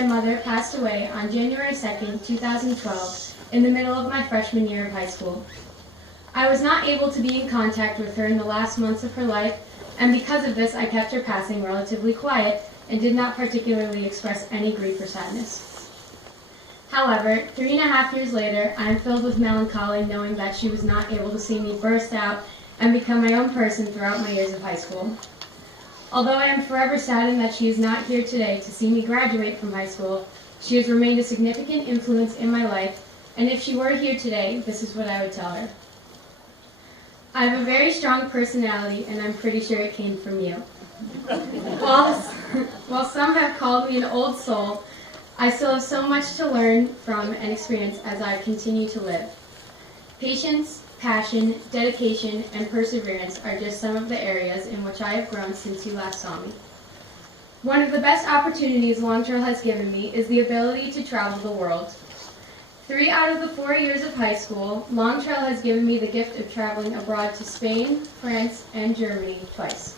grandmother passed away on January 2nd, 2012, in the middle of my freshman year of high school. I was not able to be in contact with her in the last months of her life, and because of this, I kept her passing relatively quiet and did not particularly express any grief or sadness. However, 3.5 years later, I am filled with melancholy knowing that she was not able to see me burst out and become my own person throughout my years of high school. Although I am forever saddened that she is not here today to see me graduate from high school, she has remained a significant influence in my life, and if she were here today, this is what I would tell her. I have a very strong personality, and I'm pretty sure it came from you. While some have called me an old soul, I still have so much to learn from and experience as I continue to live. Patience, passion, dedication, and perseverance are just some of the areas in which I have grown since you last saw me. One of the best opportunities Long Trail has given me is the ability to travel the world. 3 out of the 4 years of high school, Long Trail has given me the gift of traveling abroad to Spain, France, and Germany twice.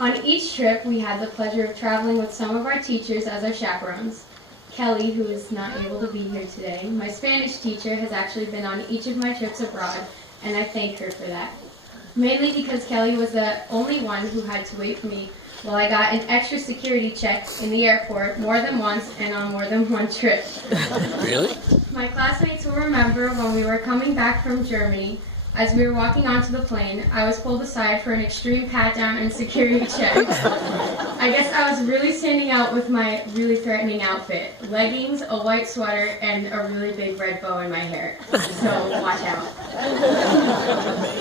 On each trip, we had the pleasure of traveling with some of our teachers as our chaperones. Kelly, who is not able to be here today, my Spanish teacher, has actually been on each of my trips abroad, and I thank her for that. Mainly because Kelly was the only one who had to wait for me while I got an extra security check in the airport more than once and on more than one trip. Really? My classmates will remember when we were coming back from Germany, as we were walking onto the plane, I was pulled aside for an extreme pat-down and security check. I guess I was really standing out with my really threatening outfit. Leggings, a white sweater, and a really big red bow in my hair. So watch out.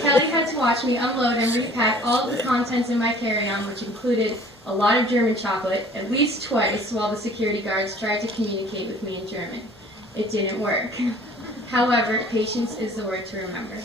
Kelly had to watch me unload and repack all of the contents in my carry-on, which included a lot of German chocolate, at least twice, while the security guards tried to communicate with me in German. It didn't work. However, patience is the word to remember.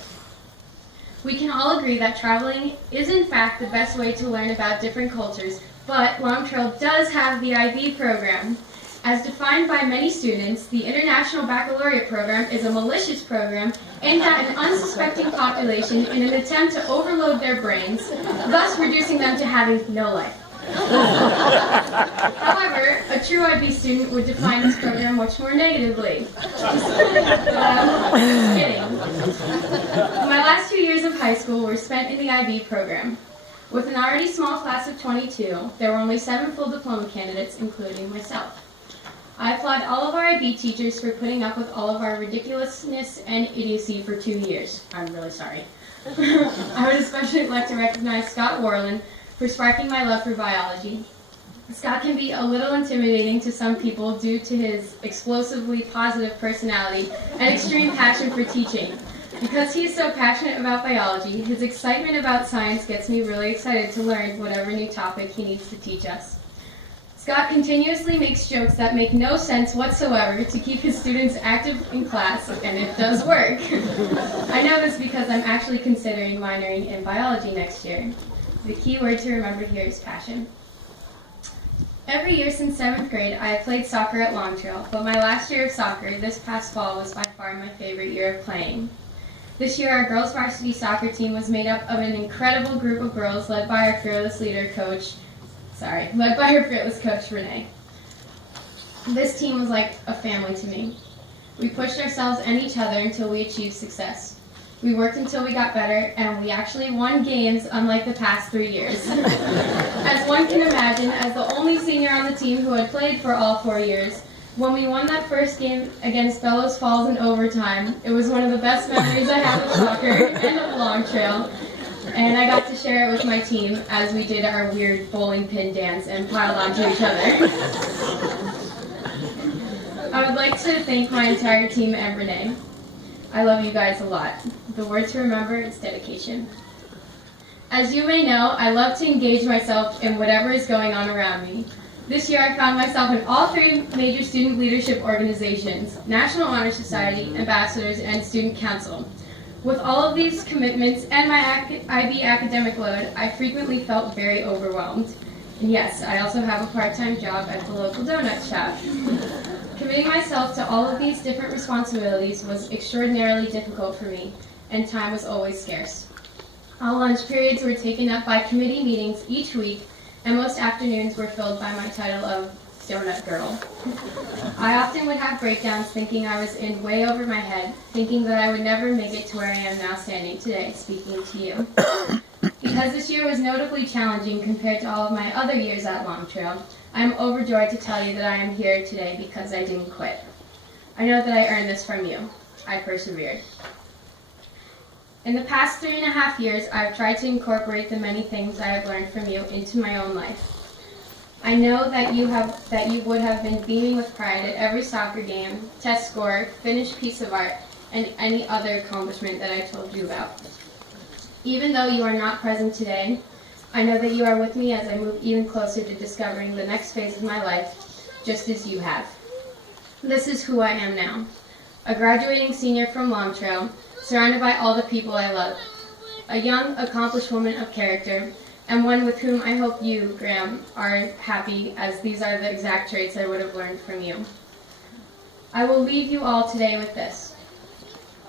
We can all agree that traveling is in fact the best way to learn about different cultures, but Long Trail does have the IB program. As defined by many students, the International Baccalaureate program is a malicious program aimed at an unsuspecting population in an attempt to overload their brains, thus reducing them to having no life. However, a true IB student would define this program much more negatively. Kidding. My last 2 years of high school were spent in the IB program. With an already small class of 22, there were only 7 full diploma candidates, including myself. I applaud all of our IB teachers for putting up with all of our ridiculousness and idiocy for 2 years. I'm really sorry. I would especially like to recognize Scott Warland for sparking my love for biology. Scott can be a little intimidating to some people due to his explosively positive personality and extreme passion for teaching. Because he is so passionate about biology, his excitement about science gets me really excited to learn whatever new topic he needs to teach us. Scott continuously makes jokes that make no sense whatsoever to keep his students active in class, and it does work. I know this because I'm actually considering minoring in biology next year. The key word to remember here is passion. Every year since 7th grade, I have played soccer at Long Trail, but my last year of soccer, this past fall, was by far my favorite year of playing. This year, our girls' varsity soccer team was made up of an incredible group of girls led by our fearless coach, Renee. This team was like a family to me. We pushed ourselves and each other until we achieved success. We worked until we got better, and we actually won games unlike the past 3 years. As one can imagine, as the only senior on the team who had played for all 4 years, when we won that first game against Bellows Falls in overtime, it was one of the best memories I have of soccer and of Long Trail, and I got to share it with my team as we did our weird bowling pin dance and piled onto each other. I would like to thank my entire team and Renee. I love you guys a lot. The word to remember is dedication. As you may know, I love to engage myself in whatever is going on around me. This year I found myself in all 3 major student leadership organizations, National Honor Society, Ambassadors, and Student Council. With all of these commitments and my IB academic load, I frequently felt very overwhelmed. And yes, I also have a part-time job at the local donut shop. Committing myself to all of these different responsibilities was extraordinarily difficult for me, and time was always scarce. All lunch periods were taken up by committee meetings each week, and most afternoons were filled by my title of donut girl. I often would have breakdowns thinking I was in way over my head, thinking that I would never make it to where I am now standing today, speaking to you. Because this year was notably challenging compared to all of my other years at Long Trail, I am overjoyed to tell you that I am here today because I didn't quit. I know that I earned this from you. I persevered. In the past 3.5 years, I've tried to incorporate the many things I have learned from you into my own life. I know that you would have been beaming with pride at every soccer game, test score, finished piece of art, and any other accomplishment that I told you about. Even though you are not present today, I know that you are with me as I move even closer to discovering the next phase of my life, just as you have. This is who I am now, a graduating senior from Long Trail, surrounded by all the people I love, a young, accomplished woman of character, and one with whom I hope you, Graham, are happy, as these are the exact traits I would have learned from you. I will leave you all today with this.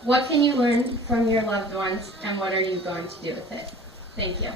What can you learn from your loved ones, and what are you going to do with it? Thank you.